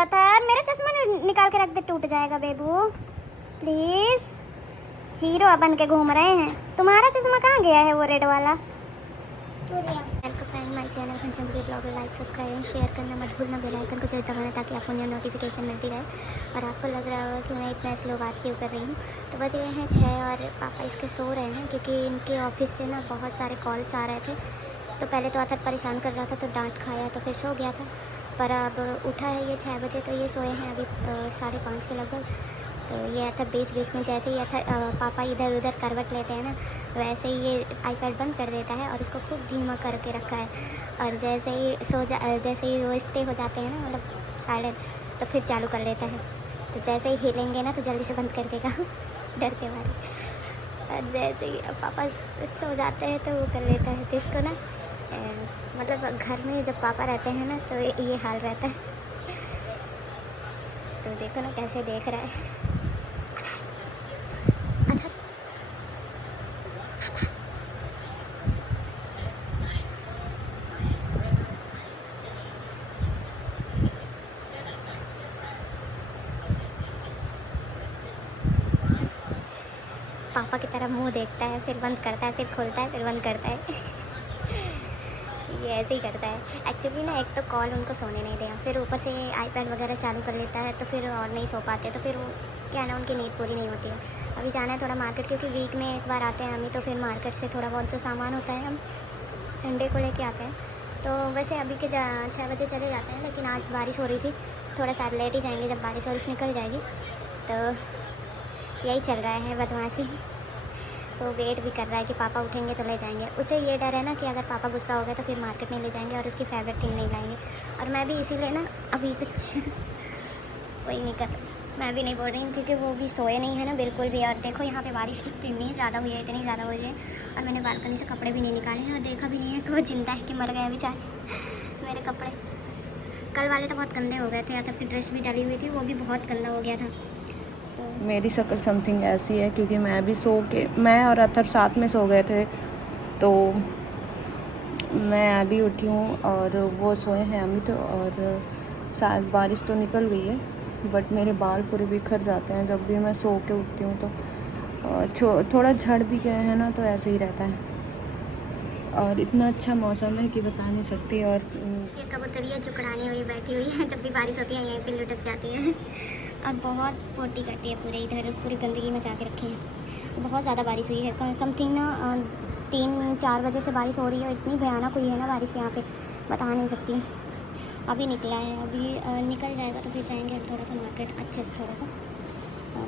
अतर, मेरा चश्मा निकाल के रख दे, टूट जाएगा बेबू प्लीज। हीरो बन के घूम रहे हैं। तुम्हारा चश्मा कहाँ गया है वो रेड वाला? माय चैनल पंचम की blog, like subscribe and share करना मत भूलना, बेल आइकन को जरूर दबाना ताकि आपको नई नोटिफिकेशन मिलती रहे। और आपको लग रहा होगा कि मैं इतना स्लो बात क्यों कर रही हूँ, तो बज गए हैं 6 और पापा इसके सो रहे हैं क्योंकि इनके ऑफिस से ना बहुत सारे कॉल्स आ रहे थे। तो पहले तो अतर परेशान कर रहा था तो डांट खाया तो फिर सो गया था, पर अब उठा है ये 6 बजे, तो ये सोए हैं अभी 5:30 के लगभग। तो ये अतर बीच में जैसे ही अतर पापा इधर उधर करवट लेते हैं ना, वैसे ही ये आईपैड बंद कर देता है और इसको खूब धीमा करके रखा है। और जैसे ही जैसे ही वो स्टे हो जाते हैं ना, मतलब साइलेंट, तो फिर चालू कर लेता है। तो जैसे ही हिलेंगे ना तो जल्दी से बंद कर देगा डर के मारे। और जैसे ही अब पापा सो जाते हैं तो वो कर लेता है। तो इसको ना मतलब घर में जब पापा रहते हैं ना तो ये हाल रहता है। तो देखो ना कैसे देख रहा है। पापा की तरह मुंह देखता है, फिर बंद करता है, फिर खोलता है, फिर बंद करता है ये ऐसे ही करता है। एक्चुअली ना एक तो कॉल उनको सोने नहीं देगा, फिर ऊपर से आईपैड वगैरह चालू कर लेता है, तो फिर और नहीं सो पाते, तो फिर वो क्या ना उनकी नींद पूरी नहीं होती है। अभी जाना है थोड़ा मार्केट, क्योंकि वीक में एक बार आते हैं हम ही, तो फिर मार्केट से थोड़ा बहुत जो सामान होता है हम संडे को लेके आते हैं। तो वैसे अभी के 6 बजे चले जाते हैं, लेकिन आज बारिश हो रही थी, थोड़ा सा लेट ही जाएंगे, जब बारिश निकल जाएगी। तो यही चल रहा है बदमाशी। तो वेट भी कर रहा है कि पापा उठेंगे तो ले जाएंगे। उसे ये डर है ना कि अगर पापा गुस्सा हो गए तो फिर मार्केट नहीं ले जाएंगे और उसकी फेवरेट थिंग नहीं लाएंगे। और मैं भी इसीलिए ना अभी कुछ वही नहीं कर, मैं भी नहीं बोल रही हूँ क्योंकि वो भी सोए नहीं है ना बिल्कुल भी। और देखो यहाँ पे बारिश इतनी ज़्यादा हुई है, इतनी ज़्यादा हुई है, और मैंने बालकनी से कपड़े भी नहीं निकाले हैं और देखा भी नहीं है कि वो जिंदा है कि मर गया बेचारे मेरे कपड़े। कल वाले तो बहुत गंदे हो गए थे, या तो फिर ड्रेस भी डाली हुई थी, वो भी बहुत गंदा हो गया था। मेरी शक्ल समथिंग ऐसी है क्योंकि मैं भी मैं और अतर साथ में सो गए थे, तो मैं अभी उठी हूँ और वो सोए हैं अमित। और शायद बारिश तो निकल गई है, बट मेरे बाल पूरे बिखर जाते हैं जब भी मैं सो के उठती हूँ। तो थोड़ा झड़ भी गए हैं ना, तो ऐसे ही रहता है। और इतना अच्छा मौसम है कि बता नहीं सकती। और ये कबूतरियाँ चुकड़ानी हुई बैठी हुई है, जब भी बारिश होती है यहीं पे लुटक जाती है और बहुत पोटी करती है पूरे इधर, पूरी गंदगी मचा के रखी है। बहुत ज़्यादा बारिश हुई है, समथिंग ना 3-4 बजे से बारिश हो रही है। इतनी भयानक हुई है ना बारिश यहाँ पे, बता नहीं सकती। अभी निकला है, अभी निकल जाएगा तो फिर जाएंगे अब थोड़ा सा मार्केट अच्छे से थोड़ा सा।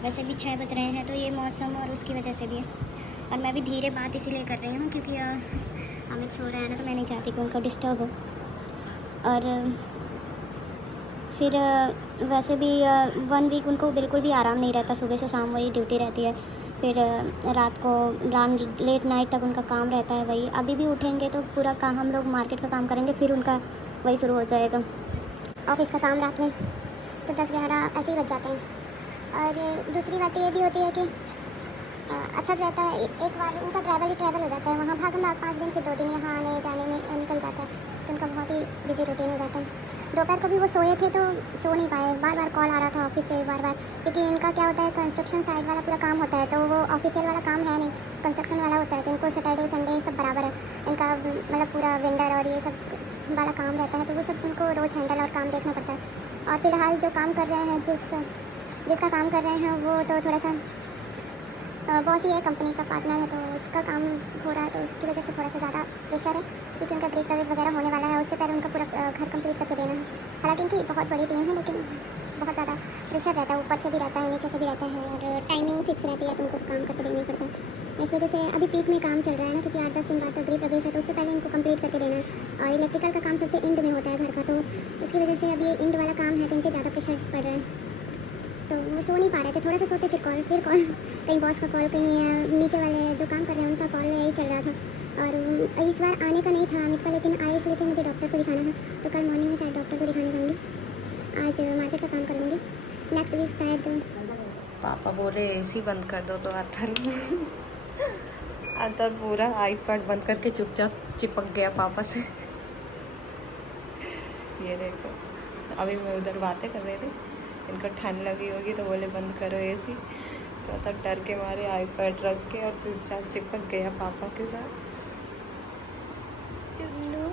वैसे भी 6 बज रहे हैं, तो ये मौसम और उसकी वजह से भी है। और मैं भी धीरे बात इसीलिए कर रही हूँ क्योंकि अमित सो रहे हैं ना, तो मैं नहीं चाहती कि उनको डिस्टर्ब हो। और फिर वैसे भी 1 वीक उनको बिल्कुल भी आराम नहीं रहता, सुबह से शाम वही ड्यूटी रहती है। फिर रात को लेट नाइट तक उनका काम रहता है वही। अभी भी उठेंगे तो पूरा काम, हम लोग मार्केट का काम करेंगे, फिर उनका वही शुरू हो जाएगा ऑफिस का काम रात में, तो 10-11 ऐसे ही बज जाते हैं। और दूसरी बात ये भी होती है कि अथक रहता है, एक बार उनका ट्रैवल हो जाता है, वहाँ भागना 5 दिन, फिर 2 दिन यहाँ आने जाने में निकल जाता है, तो उनका बहुत ही बिजी रूटीन हो जाता है। दोपहर को भी वो सोए थे तो सो नहीं पाए, बार कॉल आ रहा था ऑफिस से बार, क्योंकि इनका क्या होता है, कंस्ट्रक्शन साइड वाला पूरा काम होता है, तो वो ऑफिशियल वाला काम है नहीं, कंस्ट्रक्शन वाला होता है, तो इनको सैटरडे संडे सब बराबर है इनका, मतलब पूरा वेंडर और ये सब वाला काम रहता है, तो वो सब उनको रोज़ हैंडल और काम देखना पड़ता है। और फिलहाल जो काम कर रहे हैं, जिसका काम कर रहे हैं वो तो थोड़ा सा बॉस ही है, कंपनी का पार्टनर है, तो उसका काम हो रहा है, तो उसकी वजह से थोड़ा सा ज़्यादा प्रेशर है, क्योंकि उनका गृह प्रवेश वगैरह होने वाला है, उससे पहले उनका पूरा घर कंप्लीट करके देना है। हालांकि इनकी बहुत बड़ी टीम है, लेकिन बहुत ज़्यादा प्रेशर रहता है, ऊपर से भी रहता है, नीचे से भी रहता है, और टाइमिंग फिक्स रहती है, तो उनको काम करके देना ही पड़ता है। इस वजह से अभी पीक में काम चल रहा है ना, क्योंकि 8-10 दिन बाद गृह प्रवेश है, तो उससे पहले इनको कंप्लीट करके देना है। और इलेक्ट्रिकल का काम सबसे एंड में होता है घर का, तो उसकी वजह से अभी ये एंड वाला काम है, तो इनके ज़्यादा प्रेशर पड़ रहा है, तो वो सो नहीं पा रहे थे। थोड़ा सा सोते फिर कॉल कहीं बॉस का कॉल, कहीं नीचे वाले जो काम कर रहे हैं उनका कॉल, यही चल रहा था। और इस बार आने का नहीं था अमित का, लेकिन आए इसलिए थे, मुझे डॉक्टर को दिखाना था, तो कल मॉर्निंग में शायद डॉक्टर को दिखाने जाऊँगी। आज मार्केट का काम करूँगी, नेक्स्ट वीक शायद। पापा बोले एसी बंद कर दो, तो अतर पूरा आईपैड बंद करके चुपचाप चिपक गया पापा से। ये देखो, अभी मैं उधर बातें कर रहे थे, इनको ठंड लगी होगी तो बोले बंद करो एसी, तो तब डर के मारे आईपैड रख के और चुपचाप चिपक गया पापा के साथ। चुन्नू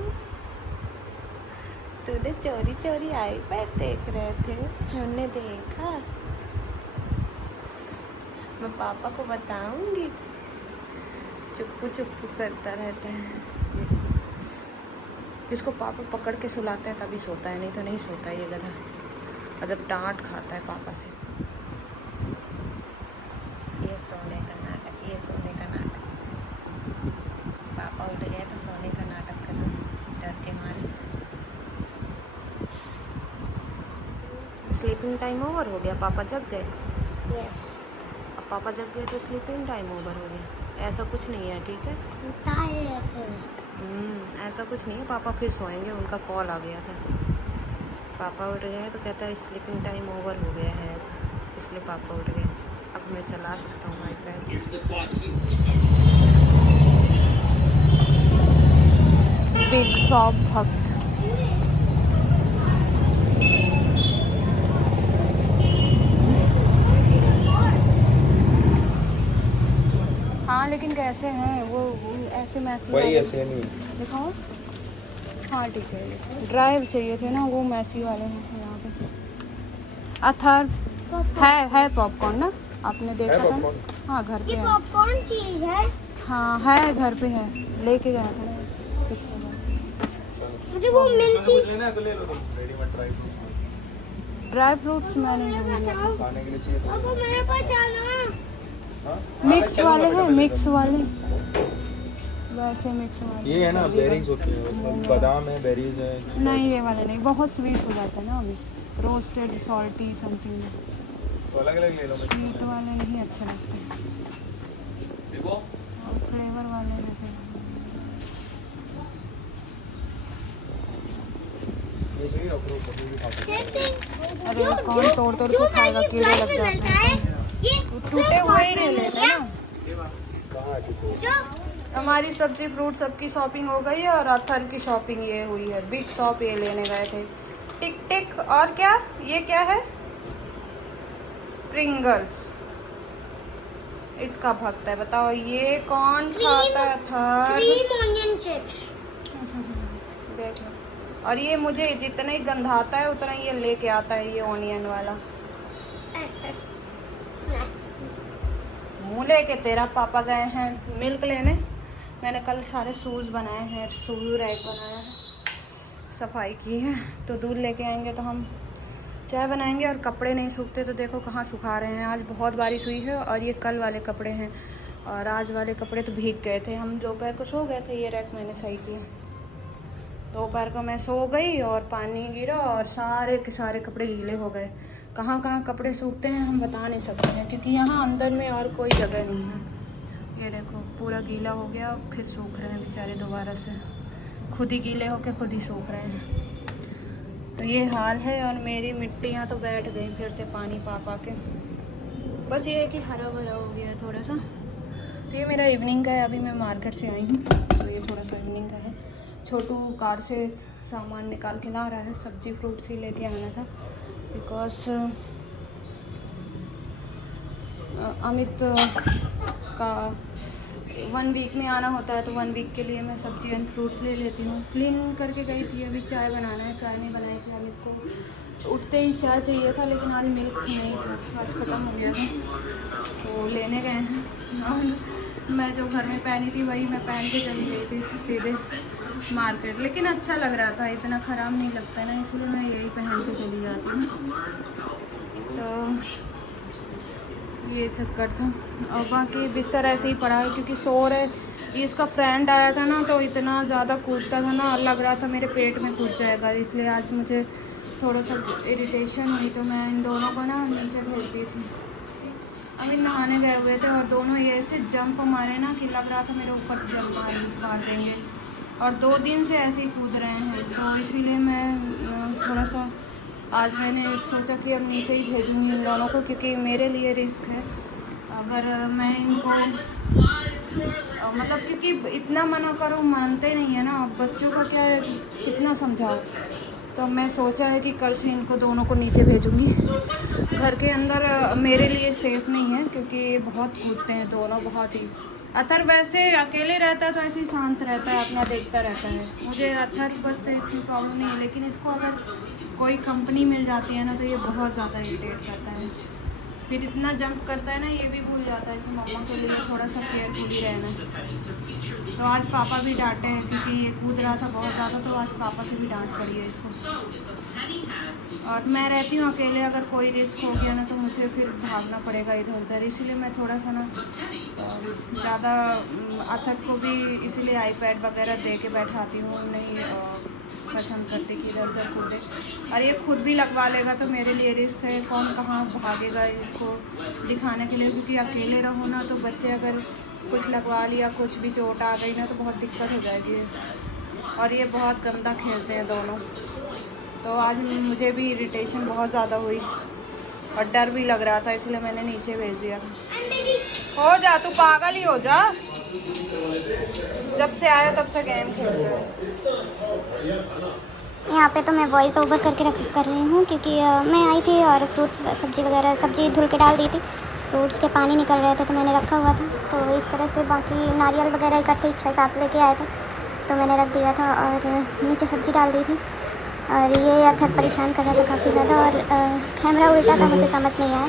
तूने चोरी चोरी आईपैड देख रहे थे, हमने देखा, मैं पापा को बताऊंगी। चुप्पू चुप्पू करता रहता है। इसको पापा पकड़ के सुलाते हैं तभी सोता है, नहीं तो नहीं सोता ये गधा, मतलब डांट खाता है पापा से। ये सोने का नाटक, ये सोने का नाटक। पापा उठ गए तो सोने का नाटक कर रहे हैं डर के मारे। स्लीपिंग टाइम ओवर हो गया, पापा जग गए। यस, अब पापा जग गए तो स्लीपिंग टाइम ओवर हो गया, ऐसा कुछ नहीं है, ठीक है। ऐसा कुछ नहीं है, पापा फिर सोएंगे, उनका कॉल आ गया था। पापा उठ गए तो कहता है स्लीपिंग टाइम ओवर हो गया है, इसलिए पापा उठ गए। अब मैं चला सकता हूँ आईपैड। बिग शॉप भक्त। हाँ लेकिन कैसे हैं वो ऐसे मैसी वही वाले ऐसे नहीं दिखाओ। हाँ ठीक है, ड्राइव चाहिए थे ना, वो मैसी वाले हैं यहाँ पे। अथर है पॉपकॉर्न ना, आपने देखा था ना? हाँ घर पे ये है। पॉपकॉर्न चीज है। हाँ है, घर पे है, लेके गया था ना पिछले बार। मुझे वो मिलती कुछ लेना है तो ले लो तुम, readymade dry fruits dry fruits मैंने नहीं लिए। खाने के लिए चाहिए तो वो मेरे पास आना। हाँ? मिक्स वाले हैं, मिक्स वाले वैसे मिक्स वाले। ये है ना बेरीज होती है, उसमें बादाम है, बेरीज है। नहीं ये वाले नहीं, बहुत स्वीट हो जाता है ना अभी, रोस्टेड सॉल्टी समथिंग। तो अलग अलग ले लो। स्वीट वाले नहीं अच्छे लगते, फ्लेवर वाले रहते हैं। ये सही है, अखरोट भी खा सकते हैं। अरे कौन तोड़ तोड़ के खाएगा, कीड़े लग जाते हैं। ये टूटे हुए ही ले लेते हैं ना। कहाँ है कुछ? जो हमारी सब्जी फ्रूट सबकी शॉपिंग हो गई है और अथर की शॉपिंग ये हुई है। बिग शॉप ये लेने गए थे। टिक टिक और क्या, ये क्या है? स्प्रिंगल्स, इसका भक्त है, बताओ ये कौन खाता है अथर? Cream onion chips. देख लो, और ये मुझे जितना ही गंधाता है उतना ही ये लेके आता है, ये ऑनियन वाला। मुँह लेके तेरा पापा गए हैं मिल्क लेने। मैंने कल सारे शूज़ बनाए हैं, शू रैक बनाया है, सफाई की है, तो दूध लेके आएंगे तो हम चाय बनाएंगे। और कपड़े नहीं सूखते तो देखो कहाँ सुखा रहे हैं। आज बहुत बारिश हुई है और ये कल वाले कपड़े हैं, और आज वाले कपड़े तो भीग गए थे। हम दोपहर को सो गए थे, ये रैक मैंने सही किया। दोपहर को मैं सो गई और पानी गिरा और सारे के सारे कपड़े गीले हो गए। कहाँ कहाँ कपड़े सूखते हैं हम बता नहीं सकते हैं, क्योंकि यहाँ अंदर में और कोई जगह नहीं है। ये देखो पूरा गीला हो गया, फिर सूख रहे हैं बेचारे दोबारा से, खुद ही गीले होके खुद ही सूख रहे हैं। तो ये हाल है। और मेरी मिट्टियाँ तो बैठ गई फिर से पानी पा पा के। बस ये है कि हरा भरा हो गया है थोड़ा सा। तो ये मेरा इवनिंग का है, अभी मैं मार्केट से आई हूँ तो ये थोड़ा सा इवनिंग का है। छोटू कार से सामान निकाल के ला रहा है, सब्जी फ्रूट ही लेके आना था, बिकॉज अमित का 1 वीक में आना होता है, तो 1 वीक के लिए मैं सब्जी एंड फ्रूट्स ले लेती हूँ। क्लीन करके गई थी, अभी चाय बनाना है, चाय नहीं बनाई थी अमित को। उठते ही चाय चाहिए था, लेकिन आज मिल्क नहीं था, आज ख़त्म हो गया था, तो लेने गए हैं। और मैं जो घर में पहनी थी वही मैं पहन के चली गई थी सीधे मार्केट, लेकिन अच्छा लग रहा था, इतना ख़राब नहीं लगता ना, इसलिए मैं यही पहन के चली जाती हूँ। तो ये चक्कर था। और बाकी बिस्तर ऐसे ही पड़ा है क्योंकि सो रहे। ये इसका फ्रेंड आया था ना, तो इतना ज़्यादा कूदता था ना, लग रहा था मेरे पेट में कूद जाएगा, इसलिए आज मुझे थोड़ा सा इरिटेशन हुई, तो मैं इन दोनों को ना नीचे भेज दी थी। अभी नहाने गए हुए थे और दोनों ये ऐसे जंप मारे ना कि लग रहा था मेरे ऊपर जंप मार देंगे, और 2 दिन से ऐसे ही कूद रहे हैं, तो इसीलिए मैं थोड़ा सा आज मैंने सोचा कि अब नीचे ही भेजूँगी इन दोनों को, क्योंकि मेरे लिए रिस्क है अगर मैं इनको मतलब, क्योंकि इतना मना करो मानते नहीं है ना, अब बच्चों का क्या है, कितना समझाओ। तो मैं सोचा है कि कल से इनको दोनों को नीचे भेजूँगी। घर के अंदर मेरे लिए सेफ़ नहीं है क्योंकि ये बहुत कूदते हैं दोनों, बहुत ही। अथर वैसे अकेले रहता है तो ऐसे ही शांत रहता है, अपना देखता रहता है। मुझे अथर बस से इतनी प्रॉब्लम नहीं है, लेकिन इसको अगर कोई कंपनी मिल जाती है ना तो ये बहुत ज़्यादा इरिटेट करता है। फिर इतना जंप करता है ना, ये भी भूल जाता है कि मम्मा के लिए थोड़ा सा केयरफुली रहना। तो आज पापा भी डांटे हैं क्योंकि ये कूद रहा था बहुत ज़्यादा, तो आज पापा से भी डांट पड़ी है इसको। और मैं रहती हूँ अकेले, अगर कोई रिस्क हो गया ना तो मुझे फिर भागना पड़ेगा इधर उधर, इसीलिए मैं थोड़ा सा ना ज़्यादा अथक को भी इसीलिए आईपैड वगैरह दे के बैठाती हूँ, नहीं पसंद करती कि इधर उधर कूदे। और ये खुद भी लगवा लेगा तो मेरे लिए रिस्क है, कौन कहाँ भागेगा इसको दिखाने के लिए, क्योंकि अकेले रहो ना तो बच्चे अगर कुछ लगवा लिया, कुछ भी चोट आ गई ना तो बहुत दिक्कत हो जाएगी। और ये बहुत गंदा खेलते हैं दोनों, तो आज मुझे भी इरिटेशन बहुत ज़्यादा हुई और डर भी लग रहा था, इसलिए मैंने नीचे भेज दिया। हो जा, तू पागल ही हो जा, जब से आया तब से गेम खेल रहा है। यहाँ पे तो मैं वॉइस ओवर करके कर रही हूँ क्योंकि मैं आई थी और फ्रूट्स सब्ज़ी वगैरह सब्ज़ी धुल के डाल दी थी, फ्रूट्स के पानी निकल रहे थे तो मैंने रखा हुआ था। तो इस तरह से बाकी नारियल वगैरह इकट्ठे 6-7 लेके आए थे तो मैंने रख दिया था और नीचे सब्ज़ी डाल दी थी। और ये अथर परेशान कर रहा था काफ़ी ज़्यादा और कैमरा उल्टा था, मुझे समझ नहीं आया।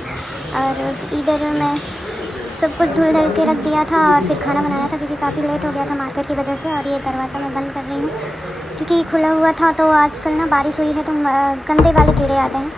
और इधर मैं सब कुछ धुल धुल के रख दिया था और फिर खाना बनाया था क्योंकि काफ़ी लेट हो गया था मार्केट की वजह से। और ये दरवाज़ा मैं बंद कर रही हूँ क्योंकि खुला हुआ था, तो आजकल ना बारिश हुई है तो गंदे वाले कीड़े आते हैं।